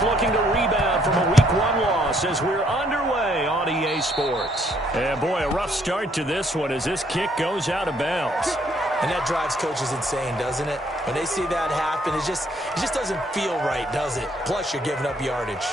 Bucs looking to rebound from a Week 1 loss as we're underway on EA Sports. And boy, a rough start to this one as this kick goes out of bounds. And that drives coaches insane, doesn't it? When they see that happen, it just doesn't feel right, does it? Plus, you're giving up yardage.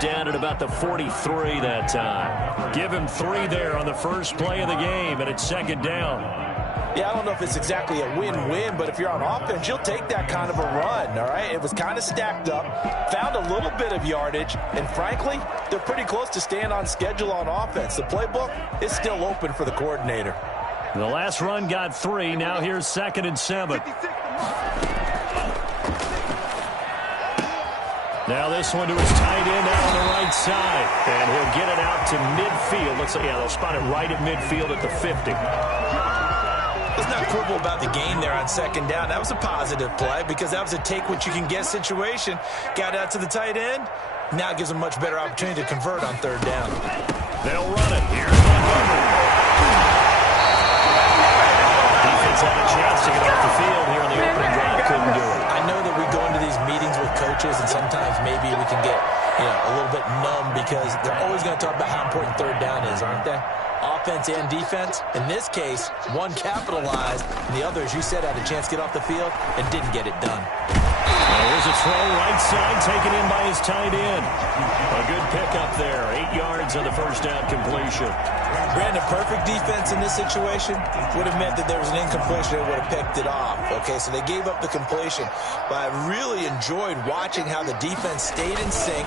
Down at about the 43 that time. Give him 3 there on the first play of the game, and it's second down. Yeah, I don't know if it's exactly a win-win, but if you're on offense, you'll take that kind of a run, all right? It was kind of stacked up, found a little bit of yardage, and frankly, they're pretty close to staying on schedule on offense. The playbook is still open for the coordinator. The last run got 3. Now here's 2nd and 7. Now this one to his tight end out on the right side. And he'll get it out to midfield. Looks like, yeah, they'll spot it right at midfield at the 50. Let's not quibble about the gain there on second down. That was a positive play because that was a take-what-you-can-get situation. Got out to the tight end. Now gives them a much better opportunity to convert on third down. They'll run it. Here's Montgomery. Defense had a chance to get off the field here on the opening drive. Couldn't do it. I know that we go into these meetings with coaches, and sometimes maybe we can get a little bit numb because they're always going to talk about how important third down is, aren't they? Offense and defense. In this case, one capitalized, and the other, as you said, had a chance to get off the field and didn't get it done. There's a throw right side taken in by his tight end. A good pickup there. 8 yards on the first down completion. Brandon, perfect defense in this situation would have meant that there was an incompletion that would have picked it off. Okay, so they gave up the completion. But I really enjoyed watching how the defense stayed in sync,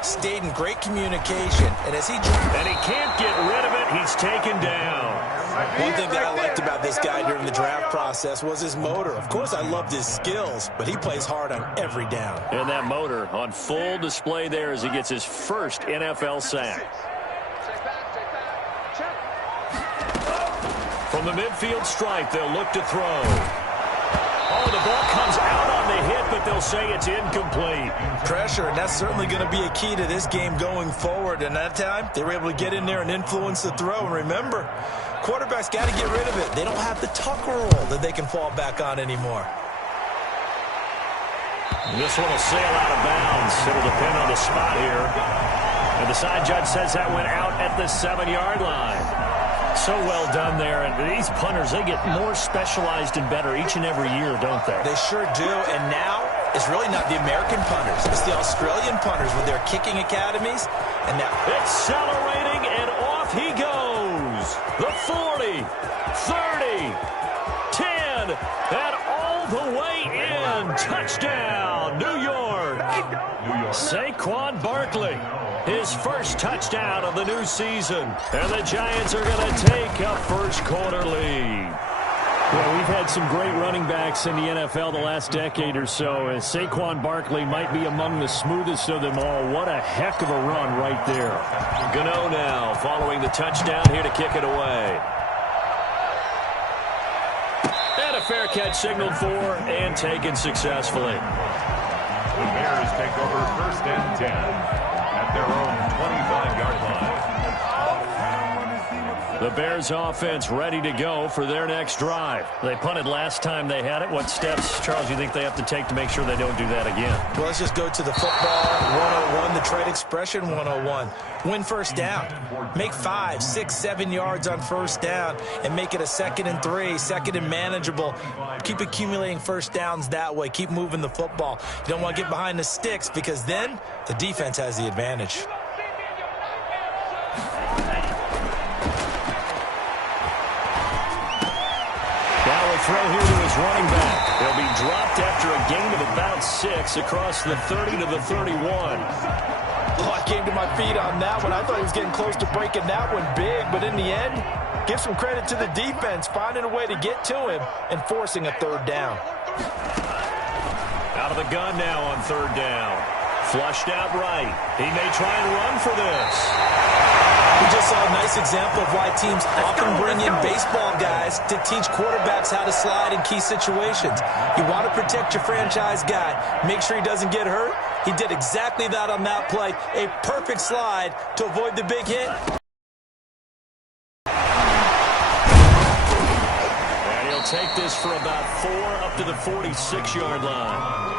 stayed in great communication. And as he can't get rid of it, he's taken down. One thing that I liked about this guy during the draft process was his motor. Of course, I loved his skills, but he plays hard on every down. And that motor on full display there as he gets his first NFL sack. From the midfield stripe, they'll look to throw. Oh, the ball comes out on the hit, but they'll say it's incomplete. Pressure, and that's certainly going to be a key to this game going forward. And that time, they were able to get in there and influence the throw. And remember, quarterbacks got to get rid of it. They don't have the tuck roll that they can fall back on anymore. This one will sail out of bounds. It'll depend on the spot here. And the side judge says that went out at the 7-yard line. So well done there. And these punters, they get more specialized and better each and every year, don't they? They sure do. And now it's really not the American punters. It's the Australian punters with their kicking academies. And now accelerating, and off he goes. The 40, 30, 10, and all the way in. Touchdown, New York. Saquon Barkley. His first touchdown of the new season. And the Giants are going to take a first-quarter lead. Well, we've had some great running backs in the NFL the last decade or so. And Saquon Barkley might be among the smoothest of them all. What a heck of a run right there. Gano now following the touchdown here to kick it away. And a fair catch signaled for and taken successfully. The Bears take over 1st and 10 at their own 25-yard line. The Bears offense ready to go for their next drive. They punted last time they had it. What steps, Charles, you think they have to take to make sure they don't do that again? Well, let's just go to the football 101, the trade expression 101. Win first down. Make 5, 6, 7 yards on first down and make it a 2nd and 3, 2nd and manageable. Keep accumulating first downs that way. Keep moving the football. You don't want to get behind the sticks because then the defense has the advantage. Throw here to his running back. He'll be dropped after a gain of about 6 across the 30 to the 31. Oh, I came to my feet on that one. I thought he was getting close to breaking that one big, but in the end, give some credit to the defense, finding a way to get to him and forcing a third down. Out of the gun now on third down. Flushed out right. He may try and run for this. We just saw a nice example of why teams often bring in baseball guys to teach quarterbacks how to slide in key situations. You want to protect your franchise guy. Make sure he doesn't get hurt. He did exactly that on that play. A perfect slide to avoid the big hit. And he'll take this for about 4 up to the 46-yard line.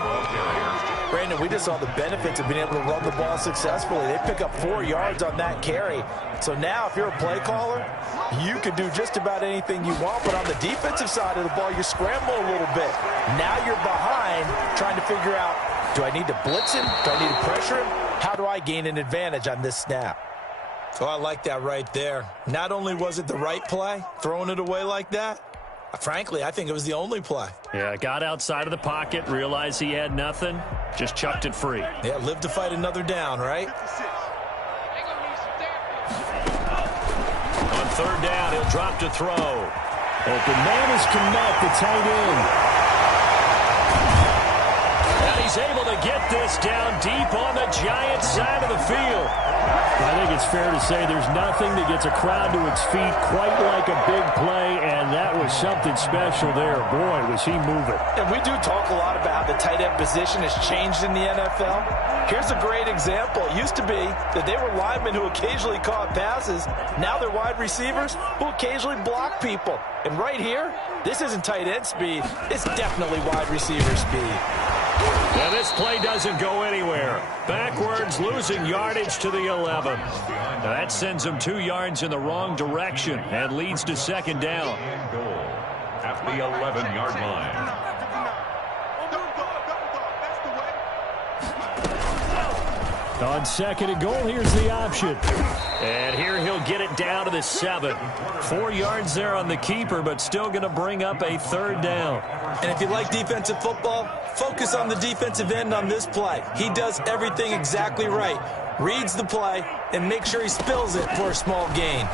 Brandon, we just saw the benefits of being able to run the ball successfully. They pick up 4 yards on that carry. So now if you're a play caller, you can do just about anything you want. But on the defensive side of the ball, you scramble a little bit. Now you're behind trying to figure out, do I need to blitz him? Do I need to pressure him? How do I gain an advantage on this snap? So I like that right there. Not only was it the right play, throwing it away like that, frankly, I think it was the only play. Yeah, got outside of the pocket, realized he had nothing, just chucked it free. Yeah, live to fight another down, right? On third down, he'll drop to throw. Open man is Kmet, the tight end. And he's able to get this down deep on the Giants side of the field. I think it's fair to say there's nothing that gets a crowd to its feet quite like a big play, and that was something special there. Boy, was he moving. And we do talk a lot about how the tight end position has changed in the NFL. Here's a great example. It used to be that they were linemen who occasionally caught passes. Now they're wide receivers who occasionally block people. And right here, this isn't tight end speed. It's definitely wide receiver speed. And this play doesn't go anywhere. Backwards, losing yardage to the 11. That sends him 2 yards in the wrong direction and leads to second down. At the 11-yard line. On second and goal, here's the option. And here he'll get it down to the 7. 4 yards there on the keeper, but still going to bring up a third down. And if you like defensive football, focus on the defensive end on this play. He does everything exactly right. Reads the play and makes sure he spills it for a small gain.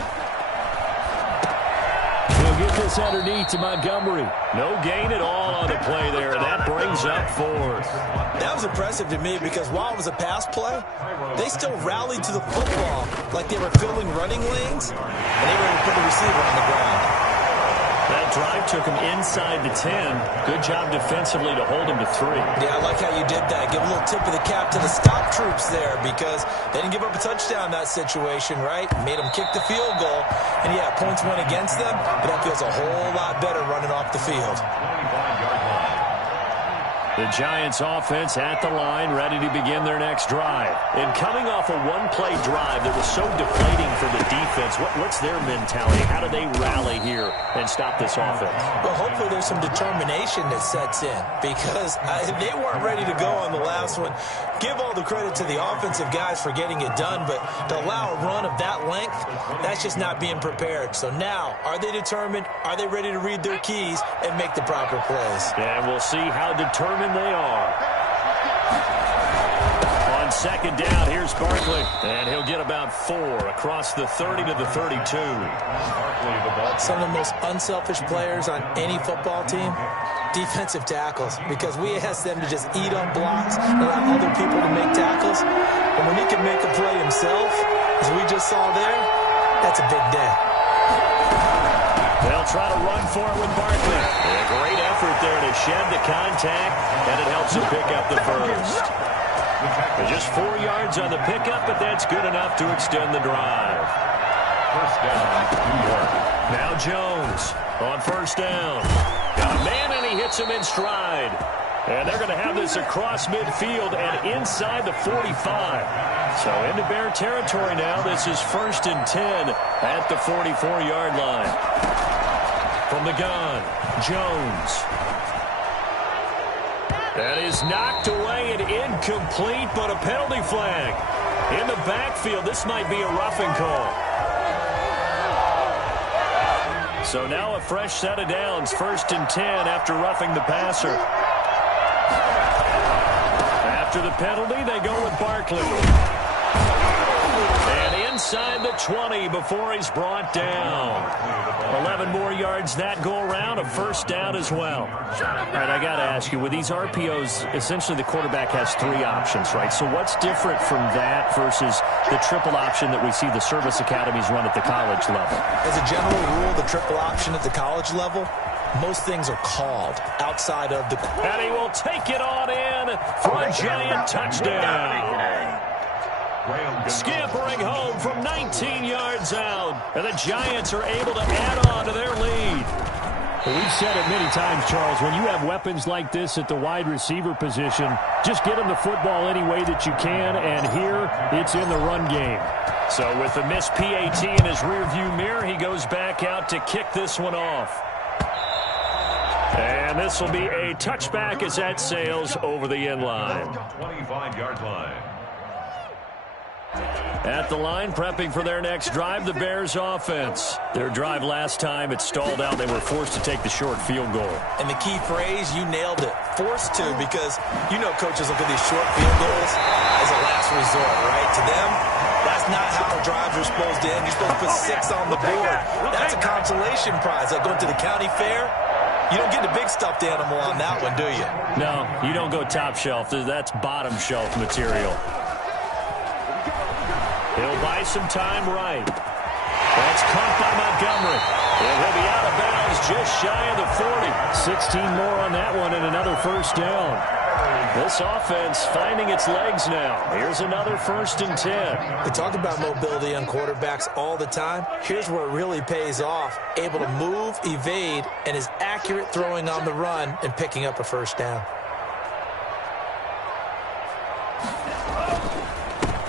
He'll get this underneath to Montgomery. No gain at all on the play there. That brings up 4th. That was impressive to me because while it was a pass play, they still rallied to the football like they were filling running lanes, and they were able to put the receiver on the ground. That drive took him inside the 10. Good job defensively to hold him to 3. Yeah, I like how you did that. Give a little tip of the cap to the stop troops there because they didn't give up a touchdown in that situation, right? Made them kick the field goal. And, yeah, points went against them, but that feels a whole lot better running off the field. The Giants offense at the line, ready to begin their next drive. And coming off a one-play drive that was so deflating for the defense, what's their mentality? How do they rally here and stop this offense? Well, hopefully there's some determination that sets in because they weren't ready to go on the last one. Give all the credit to the offensive guys for getting it done, but to allow a run of that length, that's just not being prepared. So now, are they determined? Are they ready to read their keys and make the proper plays? And we'll see how determined they are. On second down, here's Barkley. And he'll get about 4 across the 30 to the 32. Some of the most unselfish players on any football team, defensive tackles, because we ask them to just eat up blocks and allow other people to make tackles. And when he can make a play himself, as we just saw there, that's a big day. They'll try to run for it with Barkley. A great effort there to shed the contact, and it helps him pick up the first. Just 4 yards on the pickup, but that's good enough to extend the drive. First down, New York. Now Jones on first down. Got a man, and he hits him in stride. And they're going to have this across midfield and inside the 45. So into Bear territory now. This is 1st and 10 at the 44-yard line. From the gun, Jones. That is knocked away and incomplete, but a penalty flag. In the backfield, this might be a roughing call. So now a fresh set of downs, 1st and 10 after roughing the passer. After the penalty, they go with Barkley. And inside the 20 before he's brought down. 11 more yards that go around, a first down as well. All right, I got to ask you, with these RPOs, essentially the quarterback has 3 options, right? So what's different from that versus the triple option that we see the service academies run at the college level? As a general rule, the triple option at the college level, most things are called outside of the... And he will take it on in for a giant touchdown. Scampering home from 19 yards out. And the Giants are able to add on to their lead. Well, we've said it many times, Charles, when you have weapons like this at the wide receiver position, just get them the football any way that you can, and here it's in the run game. So with the missed PAT in his rearview mirror, he goes back out to kick this one off. And this will be a touchback as that sails over the end line. 25-yard line. At the line, prepping for their next drive, the Bears offense. Their drive last time, it stalled out. They were forced to take the short field goal. And the key phrase, you nailed it, forced to, because you know coaches look at these short field goals as a last resort, right? To them, that's not how drives are supposed to end. You're supposed to put 6 on the board. That's a consolation prize. Like going to the county fair, you don't get the big stuffed animal on that one, do you? No, you don't go top shelf. That's bottom shelf material. He'll buy some time right. That's caught by Montgomery. And he'll be out of bounds just shy of the 40. 16 more on that one and another first down. This offense finding its legs now. Here's another 1st and 10. We talk about mobility on quarterbacks all the time. Here's where it really pays off. Able to move, evade, and is accurate throwing on the run and picking up a first down.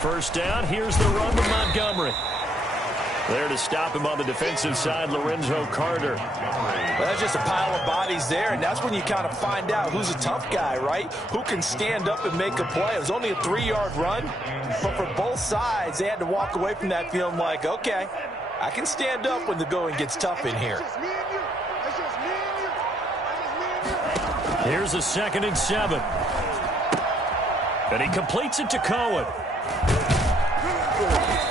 First down, here's the run to Montgomery. There to stop him on the defensive side, Lorenzo Carter. Well, that's just a pile of bodies there, and that's when you kind of find out who's a tough guy, right? Who can stand up and make a play. It was only a 3-yard run, but for both sides, they had to walk away from that feeling like, okay, I can stand up when the going gets tough in here. Here's a 2nd and 7. And he completes it to Cohen.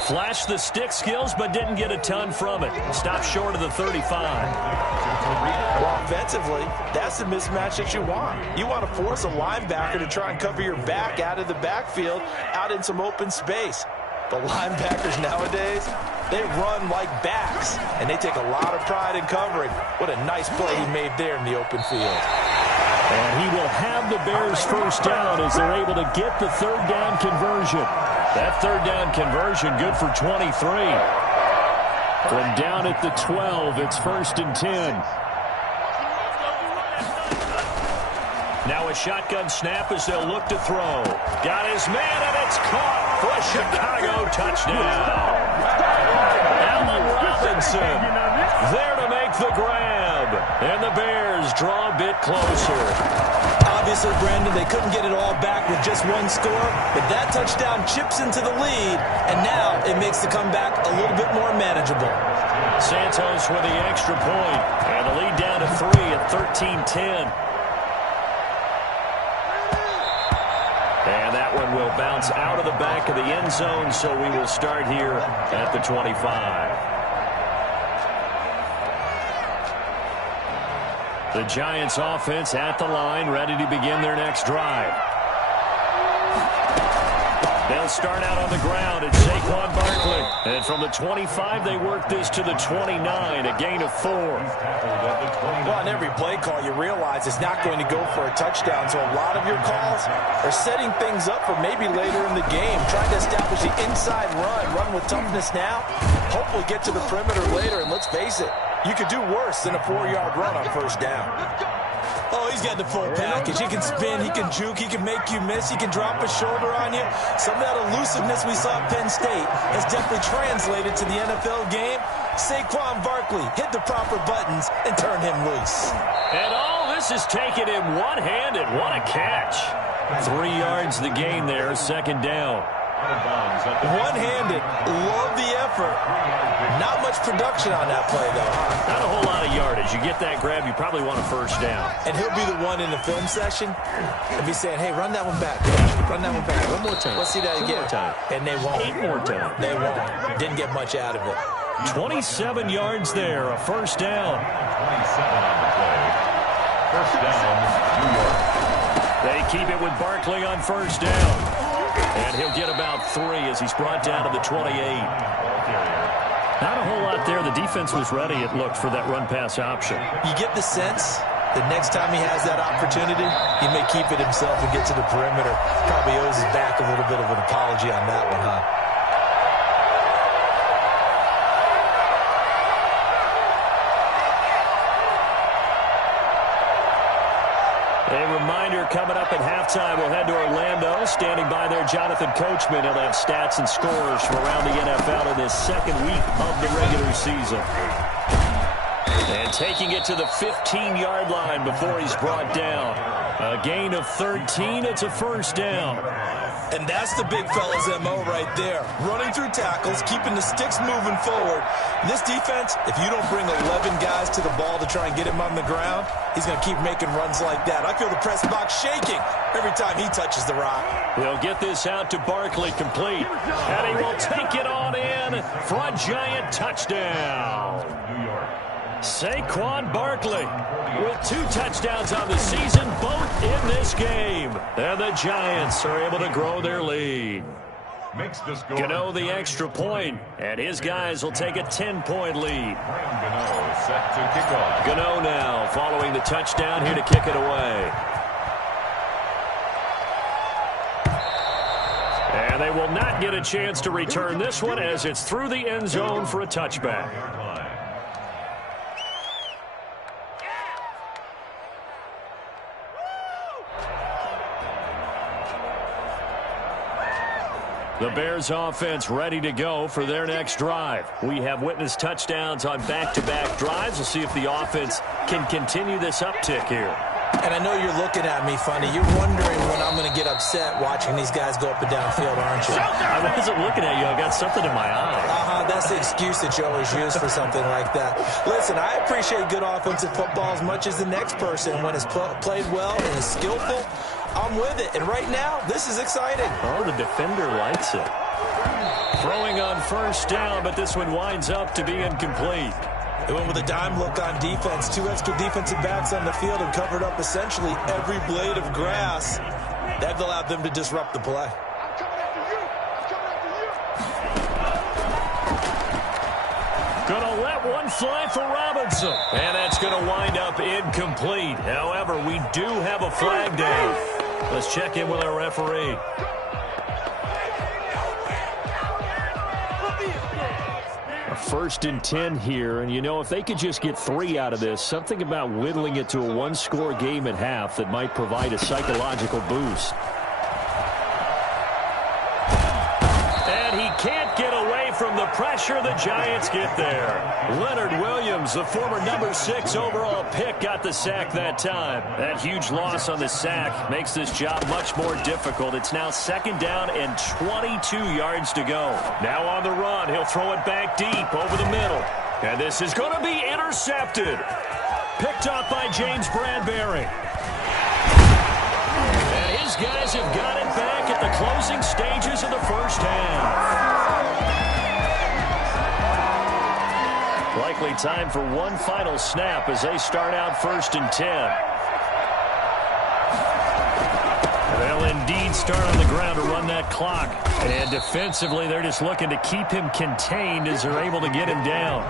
Flashed the stick skills, but didn't get a ton from it. Stopped short of the 35. Well, offensively, that's the mismatch that you want. You want to force a linebacker to try and cover your back out of the backfield, out in some open space. The linebackers nowadays, they run like backs, and they take a lot of pride in covering. What a nice play he made there in the open field. And he will have the Bears first down as they're able to get the 3rd down conversion. That 3rd down conversion good for 23. From down at the 12, it's 1st and 10. Now a shotgun snap as they'll look to throw. Got his man, and it's caught for a Chicago touchdown. Allen Robinson there to make the grab. And the Bears draw a bit closer. Obviously, Brandon, they couldn't get it all back with just one score, but that touchdown chips into the lead, and now it makes the comeback a little bit more manageable. Santos with the extra point, and the lead down to 3 at 13-10. And that one will bounce out of the back of the end zone, so we will start here at the 25. The Giants offense at the line, ready to begin their next drive. They'll start out on the ground at Saquon Barkley. And from the 25, they work this to the 29, a gain of 4. Well, on every play call, you realize it's not going to go for a touchdown, so a lot of your calls are setting things up for maybe later in the game, trying to establish the inside run with toughness now, hopefully get to the perimeter later, and let's face it, you could do worse than a 4-yard run on first down. Oh, he's got the full package. He can spin, he can juke, he can make you miss, he can drop a shoulder on you. Some of that elusiveness we saw at Penn State has definitely translated to the NFL game. Saquon Barkley hit the proper buttons and turn him loose. And all this is taken in one-handed. What a catch. 3 yards the gain there, 2nd down. One-handed. Love the effort. effort. Not much production on that play, though. Not a whole lot of yardage. You get that grab, you probably want a first down. And he'll be the one in the film session and be saying, hey, run that one back. Run that one back. One more time. Let's see that again. One more time. And they won't. 8 more times. They won't. Didn't get much out of it. 27 yards there, a first down. 27 on the play. First down, New York. They keep it with Barkley on first down. And he'll get about 3 as he's brought down to the 28. Not a whole lot there. The defense was ready, it looked, for that run-pass option. You get the sense that next time he has that opportunity, he may keep it himself and get to the perimeter. Probably owes his back a little bit of an apology on that one, huh? A reminder coming up at halftime. We'll head to Orlando. Standing by there, Jonathan Coachman. He'll have stats and scores from around the NFL in this second week of the regular season. And taking it to the 15-yard line before he's brought down. A gain of 13. It's a first down. And that's the big fella's MO right there. Running through tackles, keeping the sticks moving forward. This defense, if you don't bring 11 guys to the ball to try and get him on the ground, he's going to keep making runs like that. I feel the press box shaking every time he touches the rock. He'll get this out to Barkley, complete. And he will take it on in for a Giant touchdown. New York. Saquon Barkley with 2 touchdowns on the season, both in this game. And the Giants are able to grow their lead. Makes the score. Gano the extra point, and his guys will take a 10-point lead. Gano set to kick off. Gano now following the touchdown here to kick it away. And they will not get a chance to return this one as it's through the end zone for a touchback. The Bears offense ready to go for their next drive. We have witnessed touchdowns on back-to-back drives. We'll see if the offense can continue this uptick here. And I know you're looking at me funny. You're wondering when I'm going to get upset watching these guys go up and down field, aren't you? I wasn't looking at you. I got something in my eye. That's the excuse that you always use for something like that. Listen, I appreciate good offensive football as much as the next person. When it's played well and is skillful, I'm with it. And right now, this is exciting. Oh, the defender likes it. Throwing on first down, but this one winds up to be incomplete. They went with a dime look on defense. 2 extra defensive backs on the field and covered up essentially every blade of grass. That allowed them to disrupt the play. Gonna let one fly for Robinson. And that's going to wind up incomplete. However, we do have a flag down. Let's check in with our referee. A 1st and 10 here, and you know, if they could just get 3 out of this, something about whittling it to a 1-score game at half that might provide a psychological boost. And he can't get away from the pressure. The Giants get there. Leonard Williams, the former number 6 overall pick, got the sack that time. That huge loss on the sack makes this job much more difficult. It's now 2nd down and 22 yards to go. Now on the run, he'll throw it back deep over the middle. And this is going to be intercepted. Picked up by James Bradbury. And his guys have got it back at the closing stages of the first half. Likely time for one final snap as they start out 1st and 10. They'll indeed start on the ground to run that clock. And defensively, they're just looking to keep him contained as they're able to get him down.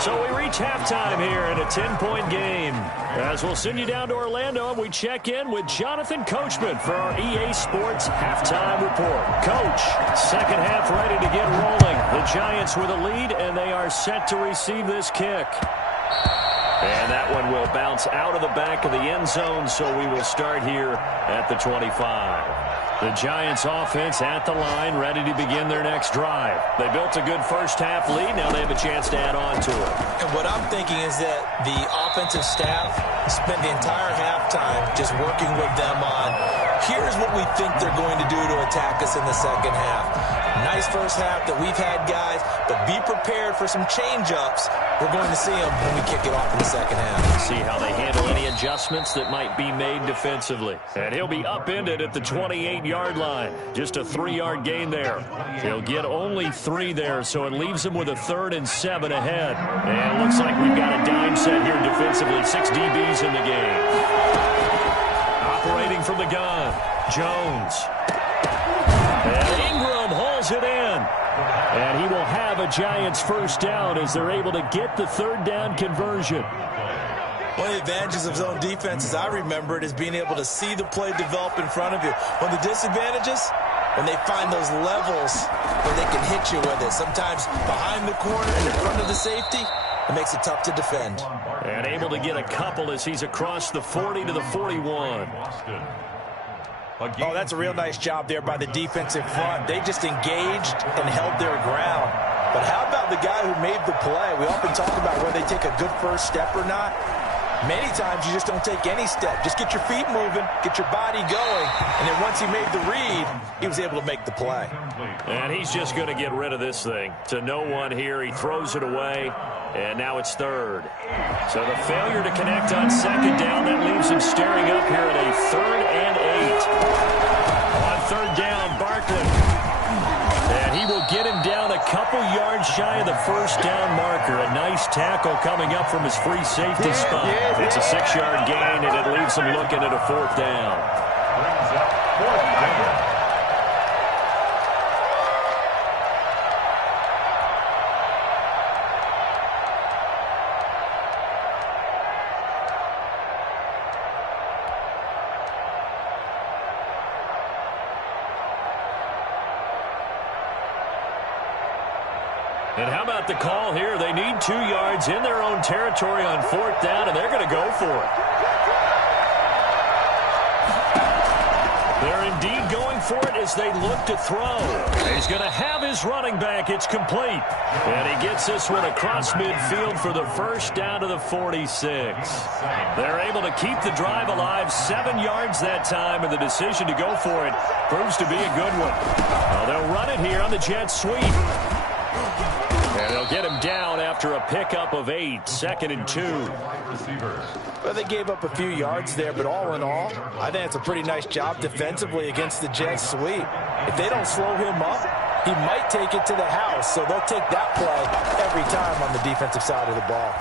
So we reach halftime here in a 10-point game. As we'll send you down to Orlando, and we check in with Jonathan Coachman for our EA Sports Halftime Report. Coach, second half ready to get rolling. The Giants with a lead, and they are set to receive this kick. And that one will bounce out of the back of the end zone, so we will start here at the 25. The Giants offense at the line, ready to begin their next drive. They built a good first half lead. Now they have a chance to add on to it. And what I'm thinking is that the offensive staff spent the entire halftime just working with them on, here's what we think they're going to do to attack us in the second half. Nice first half that we've had, guys, but be prepared for some change-ups. We're going to see them when we kick it off in the second half. See how they handle any adjustments that might be made defensively. And he'll be upended at the 28-yard line. Just a 3-yard gain there. He'll get only 3 there, so it leaves him with a 3rd and 7 ahead. And it looks like we've got a dime set here defensively. 6 DBs in the game. Operating from the gun, Jones. And Ingram hauls it in. And he will have a Giants first down as they're able to get the 3rd down conversion. One of the advantages of zone defense, as I remember it, is being able to see the play develop in front of you. One of the disadvantages, when they find those levels where they can hit you with it. Sometimes behind the corner and in front of the safety, it makes it tough to defend. And able to get a couple as he's across the 40 to the 41. Oh, that's a real nice job there by the defensive front. They just engaged and held their ground. But how about the guy who made the play? We often talk about whether they take a good first step or not. Many times you just don't take any step. Just get your feet moving, get your body going, and then once he made the read, he was able to make the play. And he's just going to get rid of this thing. To no one here, he throws it away, and now it's 3rd. So the failure to connect on 2nd down, that leaves him staring up here at a 3rd and 8. On 3rd down, Barkley. And he will get him down a couple yards shy of the first down marker. A nice tackle coming up from his free safety spot. It's a 6-yard gain, and it leaves him looking at a 4th down. Brings up 4th down. And how about the call here? They need 2 yards in their own territory on 4th down, and they're going to go for it. They're indeed going for it as they look to throw. He's going to have his running back. It's complete. And he gets this one across midfield for the first down to the 46. They're able to keep the drive alive. 7 yards that time, and the decision to go for it proves to be a good one. Well, they'll run it here on the jet sweep. And they'll get him down after a pickup of 8, 2nd and 2. Well, they gave up a few yards there, but all in all, I think it's a pretty nice job defensively against the jet sweep. If they don't slow him up, he might take it to the house, so they'll take that play every time on the defensive side of the ball.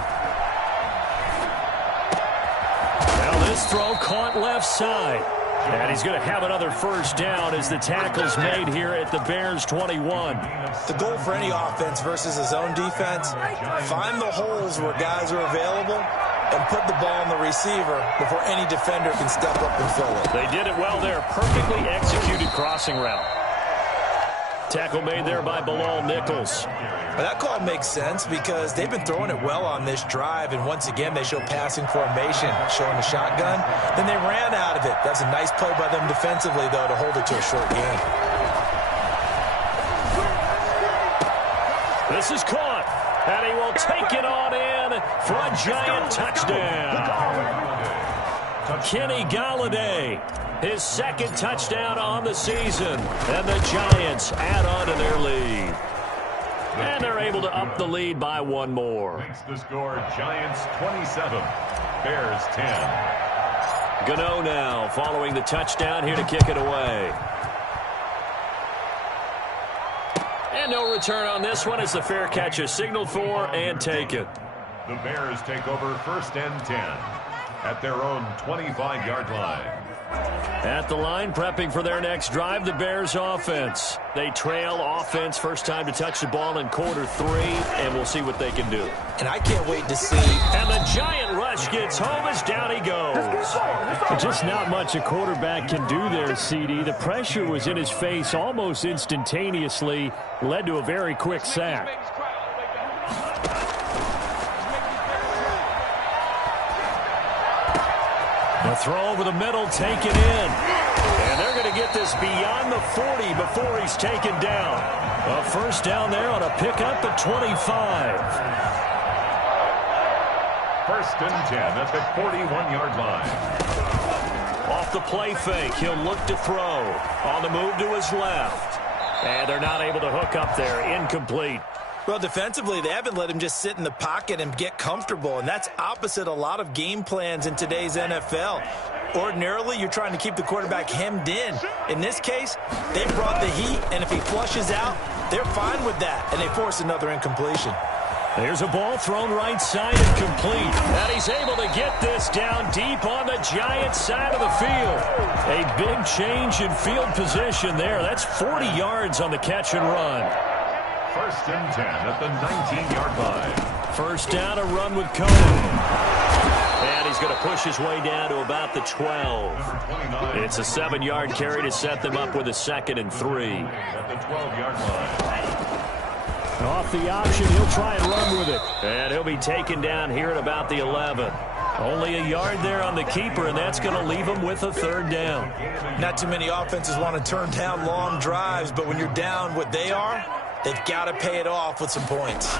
Now this throw caught left side. And he's going to have another first down as the tackle's made here at the Bears' 21. The goal for any offense versus a zone defense, find the holes where guys are available and put the ball on the receiver before any defender can step up and fill it. They did it well there. Perfectly executed crossing route. Tackle made there by Bilal Nichols. But that call makes sense because they've been throwing it well on this drive, and once again they show passing formation, showing the shotgun. Then they ran out of it. That's a nice play by them defensively, though, to hold it to a short gain. This is caught, and he will take it on in for a Giant touchdown. Kenny Golladay, his 2nd touchdown on the season, and the Giants add on to their lead. And they're able to up the lead by 1 more. Makes the score Giants 27, Bears 10. Gano now following the touchdown here to kick it away. And no return on this one as the fair catch is signaled for and taken. The Bears take over 1st and 10 at their own 25-yard line. At the line, prepping for their next drive, the Bears offense. They trail offense, first time to touch the ball in quarter 3, and we'll see what they can do. And I can't wait to see. And the giant rush gets home as down he goes. Just not much a quarterback can do there, CD. The pressure was in his face almost instantaneously, led to a very quick sack. The throw over the middle, taken in. And they're going to get this beyond the 40 before he's taken down. A first down there on a pickup at 25. 1st and 10 at the 41-yard line. Off the play fake, he'll look to throw. On the move to his left. And they're not able to hook up there. Incomplete. Well, defensively, they haven't let him just sit in the pocket and get comfortable, and that's opposite a lot of game plans in today's NFL. Ordinarily, you're trying to keep the quarterback hemmed in. In this case, they brought the heat, and if he flushes out, they're fine with that, and they force another incompletion. There's a ball thrown right side and complete. And he's able to get this down deep on the Giants side of the field. A big change in field position there. That's 40 yards on the catch and run. 1st and 10 at the 19-yard line. First down, a run with Cohen. And he's going to push his way down to about the 12. It's a 7-yard carry to set them up with a 2nd and 3. At the 12-yard line. Off the option, he'll try and run with it. And he'll be taken down here at about the 11. Only a yard there on the keeper, and that's going to leave him with a 3rd down. Not too many offenses want to turn down long drives, but when you're down what they are, they've got to pay it off with some points.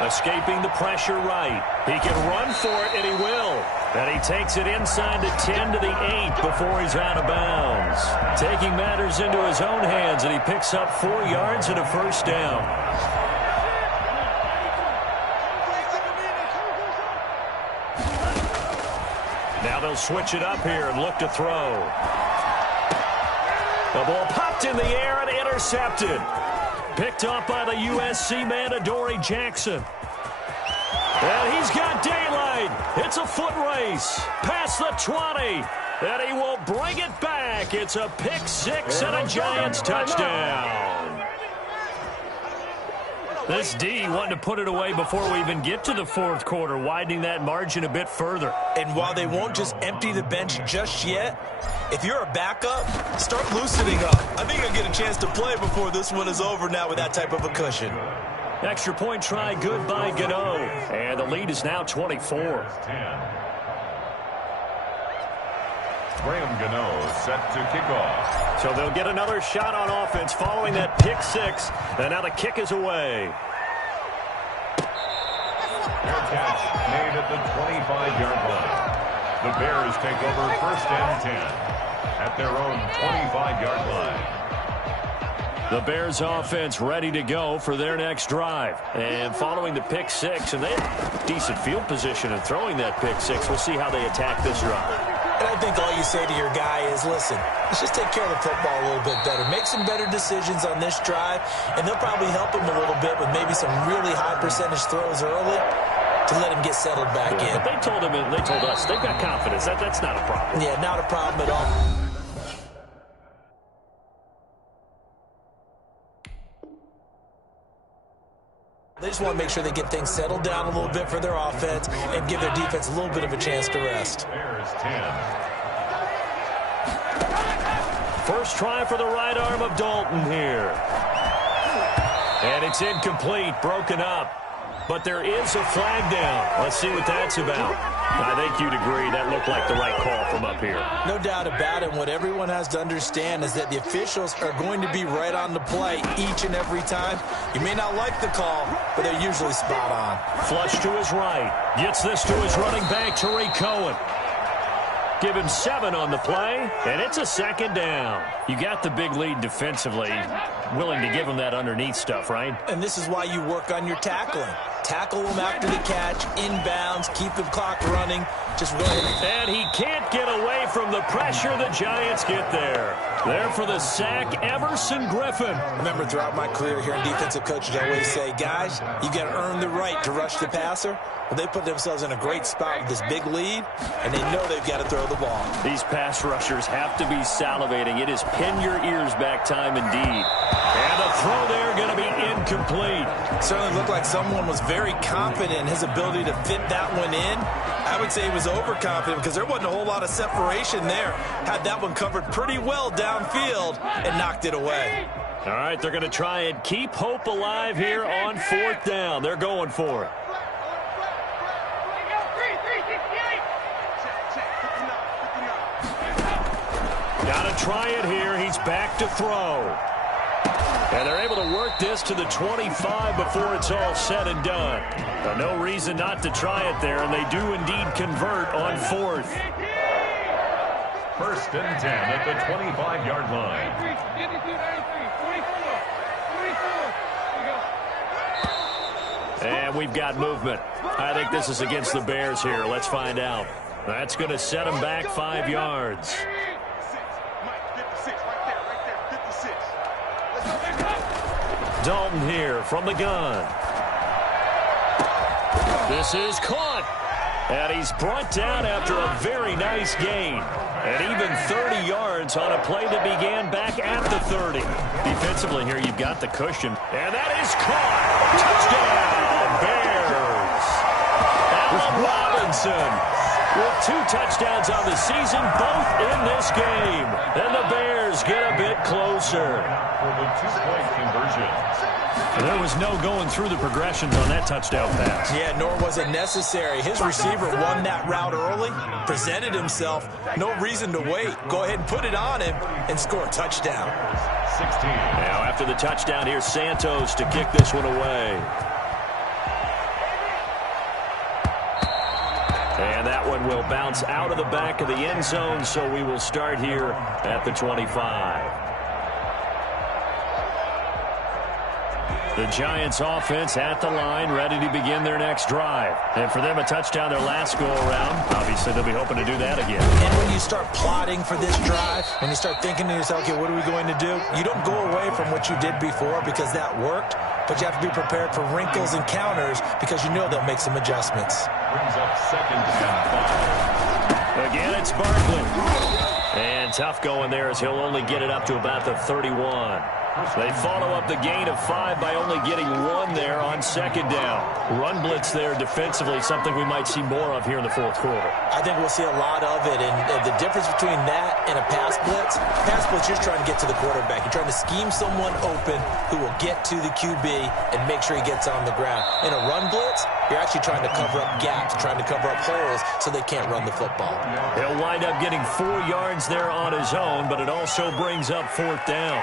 Escaping the pressure right. He can run for it, and he will. And he takes it inside the 10 to the 8 before he's out of bounds. Taking matters into his own hands, and he picks up 4 yards and a 1st down. Now they'll switch it up here and look to throw. The ball popped in the air and intercepted. Picked up by the USC man, Adoree Jackson. And he's got daylight. It's a foot race. Past the 20. And he will bring it back. It's a pick 6 and a Giants touchdown. This D wanting to put it away before we even get to the 4th quarter, widening that margin a bit further. And while they won't just empty the bench just yet, if you're a backup, start loosening up. I think you'll get a chance to play before this one is over now with that type of a cushion. Extra point try good by Gano. And the lead is now 24. Graham Gano set to kick off. So they'll get another shot on offense following that pick 6. And now the kick is away. Fair catch made at the 25-yard line. The Bears take over 1st and 10 at their own 25-yard line. The Bears offense ready to go for their next drive. And following the pick 6, and they have decent field position in throwing that pick 6. We'll see how they attack this drive. And I think all you say to your guy is, listen, let's just take care of the football a little bit better. Make some better decisions on this drive, and they'll probably help him a little bit with maybe some really high percentage throws early to let him get settled back in. But they told him, and they told us, they've got confidence. That's not a problem. Yeah, not a problem at all. They just want to make sure they get things settled down a little bit for their offense and give their defense a little bit of a chance to rest. Bears 10. First try for the right arm of Dalton here. And it's incomplete, broken up. But there is a flag down. Let's see what that's about. I think you'd agree that looked like the right call from up here. No doubt about it. What everyone has to understand is that the officials are going to be right on the play each and every time. You may not like the call, but they're usually spot on. Flush to his right. Gets this to his running back, Tarik Cohen. Give him 7 on the play, and it's a 2nd down. You got the big lead defensively. Willing to give him that underneath stuff, right? And this is why you work on your tackling. Tackle him after the catch, inbounds, keep the clock running. Just run it. And he can't get away from the pressure. The Giants get there. There for the sack, Everson Griffin. Remember, throughout my career here in defensive coaching, I always say, guys, you got to earn the right to rush the passer. Well, they put themselves in a great spot with this big lead, and they know they've got to throw the ball. These pass rushers have to be salivating. It is pin your ears back time indeed. And the throw there going to be incomplete. Certainly looked like someone was very confident in his ability to fit that one in. I would say he was overconfident because there wasn't a whole lot of separation there. Had that one covered pretty well downfield and knocked it away. All right, they're going to try and keep hope alive here on 4th down. They're going for it. Got to try it here. He's back to throw. And they're able to work this to the 25 before it's all said and done. Now, no reason not to try it there, and they do indeed convert on 4th. 1st and 10 at the 25-yard line. And we've got movement. I think this is against the Bears here. Let's find out. That's going to set them back 5 yards. Dalton here from the gun. This is caught. And he's brought down after a very nice gain. And even 30 yards on a play that began back at the 30. Defensively here, you've got the cushion. And that is caught. Touchdown, Bears. Allen Robinson with 2 touchdowns on the season, both in this game. And the Bears get a bit closer. For the 2-point conversion. There was no going through the progressions on that touchdown pass. Yeah, nor was it necessary. His receiver won that route early, presented himself. No reason to wait. Go ahead and put it on him and score a touchdown. 16. Now after the touchdown, here's Santos to kick this one away. And that one will bounce out of the back of the end zone, so we will start here at the 25. The Giants offense at the line, ready to begin their next drive. And for them, a touchdown their last go-around. Obviously, they'll be hoping to do that again. And when you start plotting for this drive, when you start thinking to yourself, okay, what are we going to do? You don't go away from what you did before because that worked, but you have to be prepared for wrinkles and counters because you know they'll make some adjustments. Brings up 2nd and 5. Again, it's Barkley. And tough going there as he'll only get it up to about the 31. They follow up the gain of 5 by only getting 1 there on 2nd down. Run blitz there defensively, something we might see more of here in the 4th quarter. I think we'll see a lot of it, and the difference between that and a pass blitz, you're trying to get to the quarterback. You're trying to scheme someone open who will get to the QB and make sure he gets on the ground. In a run blitz, you're actually trying to cover up gaps, trying to cover up holes so they can't run the football. He'll wind up getting 4 yards there on his own, but it also brings up 4th down.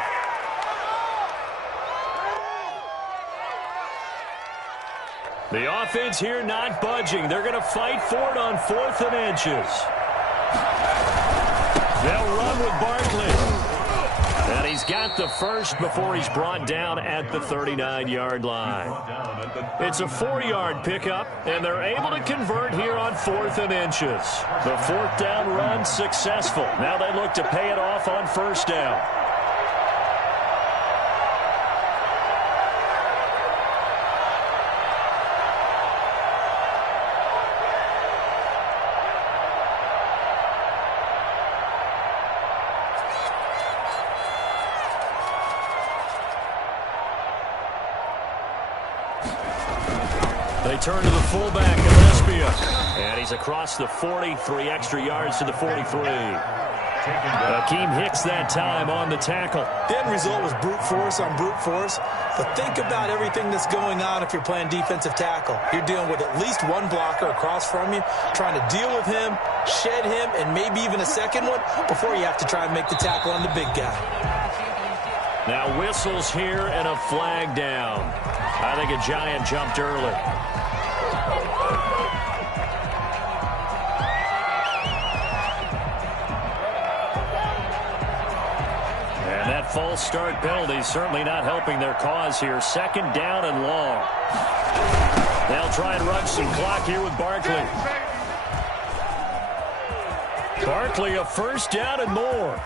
The offense here not budging. They're going to fight for it on 4th and inches. They'll run with Barkley. And he's got the first before he's brought down at the 39-yard line. It's a 4-yard pickup, and they're able to convert here on 4th and inches. The 4th down run successful. Now they look to pay it off on 1st down. They turn to the fullback, Gillespie. And he's across the 40, 3 extra yards to the 43. Akeem Hicks that time on the tackle. The end result was brute force on brute force. But think about everything that's going on if you're playing defensive tackle. You're dealing with at least one blocker across from you, trying to deal with him, shed him, and maybe even a second one before you have to try and make the tackle on the big guy. Now whistles here and a flag down. I think a Giant jumped early. And that false start penalty certainly not helping their cause here. 2nd down and long. They'll try and run some clock here with Barkley. Barkley a 1st down and more.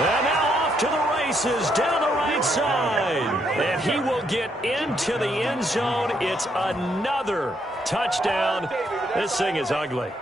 And now off to the races down the right side. And he will get into the end zone. It's another touchdown. This thing is ugly.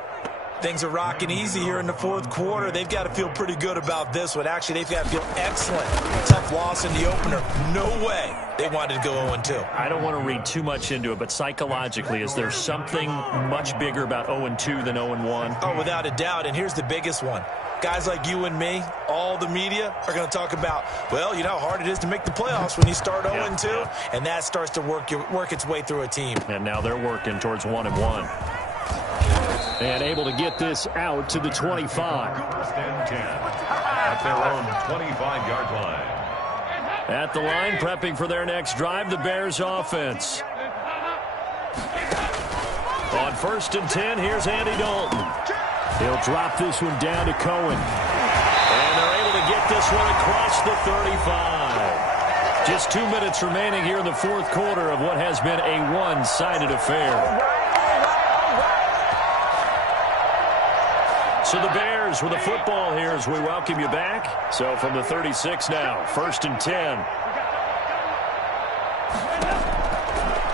Things are rocking easy here in the 4th quarter. They've got to feel pretty good about this one. Actually, they've got to feel excellent. Tough loss in the opener. No way they wanted to go 0-2. I don't want to read too much into it, but psychologically, is there something much bigger about 0-2 than 0-1? Oh, without a doubt. And here's the biggest one. Guys like you and me, all the media, are going to talk about, well, you know how hard it is to make the playoffs when you start 0-2. Yeah. And that starts to work its way through a team. And now they're working towards 1-1. And able to get this out to the 25. 1st and 10 at their own 25-yard line. At the line, prepping for their next drive, the Bears offense. On 1st and 10, here's Andy Dalton. He'll drop this one down to Cohen. And they're able to get this one across the 35. Just 2 minutes remaining here in the fourth quarter of what has been a one-sided affair. So the Bears with the football here as we welcome you back. So from the 36 now, 1st and 10.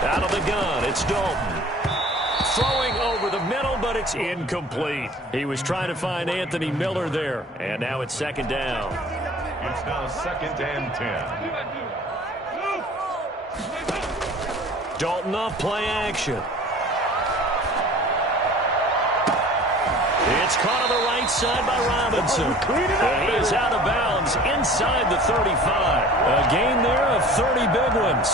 Out of the gun, it's Dalton. Throwing over the middle, but it's incomplete. He was trying to find Anthony Miller there, and now it's 2nd down. It's now 2nd and 10. Dalton off play action. It's caught on the right side by Robinson. And he is out of bounds inside the 35. A gain there of 30 big ones.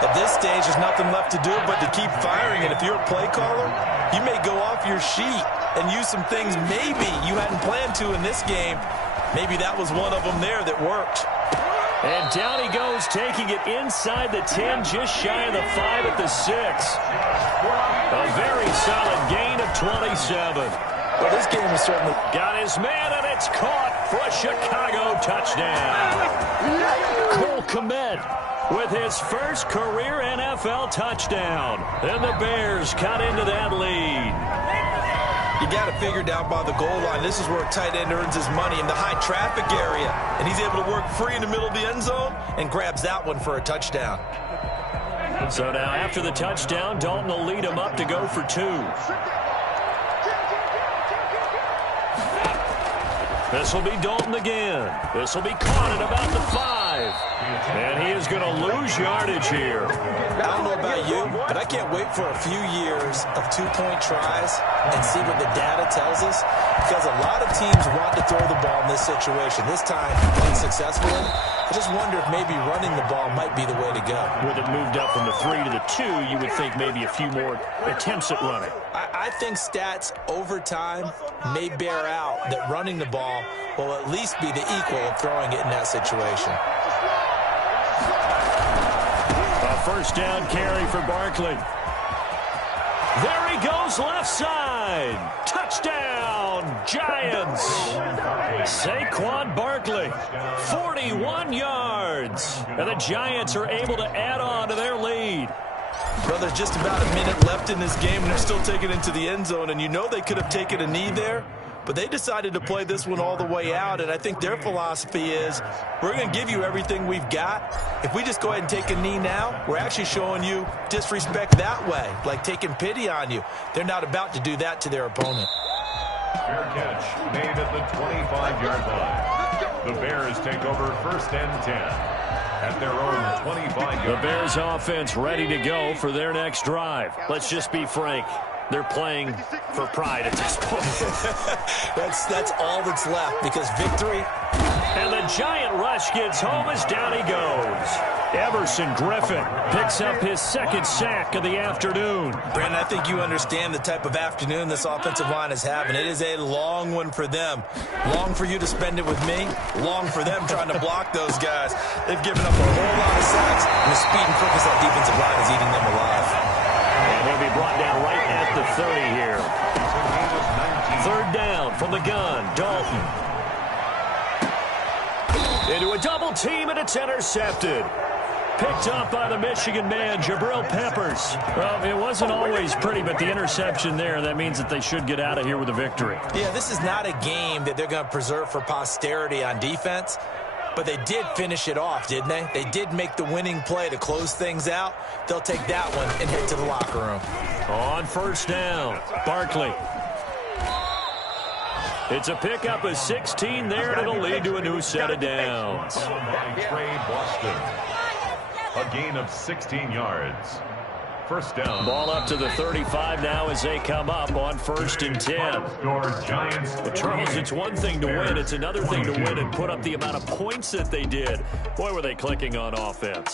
At this stage, there's nothing left to do but to keep firing. And if you're a play caller, you may go off your sheet and use some things maybe you hadn't planned to in this game. Maybe that was one of them there that worked. And down he goes, taking it inside the 10, just shy of the 5 at the 6. A very solid gain of 27. Well, this game is certainly... Got his man, and it's caught for a Chicago touchdown. Cole Kmet with his first career NFL touchdown. And the Bears cut into that lead. You got to figure down by the goal line. This is where a tight end earns his money, in the high traffic area. And he's able to work free in the middle of the end zone and grabs that one for a touchdown. So now after the touchdown, Dalton will lead him up to go for 2. This will be Dalton again. This will be caught at about the 5. And he is going to lose yardage here. I don't know about you, but I can't wait for a few years of 2-point tries and see what the data tells us. Because a lot of teams want to throw the ball in this situation. This time, unsuccessfully. I just wonder if maybe running the ball might be the way to go. With it moved up from the 3 to the 2, you would think maybe a few more attempts at running. I think stats over time may bear out that running the ball will at least be the equal of throwing it in that situation. A first down carry for Barkley. There he goes, left side. Touchdown, Giants. Saquon Barkley, 41 yards. And the Giants are able to add on to their lead. Well, there's just about a minute left in this game, and they're still taking it into the end zone. And you know they could have taken a knee there, but they decided to play this one all the way out. And I think their philosophy is, we're going to give you everything we've got. If we just go ahead and take a knee now, we're actually showing you disrespect that way, like taking pity on you. They're not about to do that to their opponent. Fair catch made at the 25-yard line. The Bears take over 1st and 10. At their own 25-yard line. The Bears offense ready to go for their next drive. Let's just be frank. They're playing for pride at this point. That's all that's left, because victory. And the giant rush gets home as down he goes. Everson Griffin picks up his 2nd sack of the afternoon. Brandon, I think you understand the type of afternoon this offensive line is having. It is a long one for them. Long for you to spend it with me. Long for them trying to block those guys. They've given up a whole lot of sacks, and the speed and quickness of that defensive line is eating them alive. And he'll be brought down right at the 30 here. 3rd down from the gun, Dalton. Into a double team, and it's intercepted. Picked up by the Michigan man, Jabril Peppers. Well, it wasn't always pretty, but the interception there, that means that they should get out of here with a victory. Yeah, this is not a game that they're going to preserve for posterity on defense, but they did finish it off, didn't they? They did make the winning play to close things out. They'll take that one and head to the locker room. On 1st down, Barkley. It's a pickup of 16 there, and it'll lead to a new set of downs. By Trey Boston. A gain of 16 yards. 1st down. Ball up to the 35 now as they come up on 1st and 10. Giants. But Charles, it's one thing to win. It's another thing to win and put up the amount of points that they did. Boy, were they clicking on offense.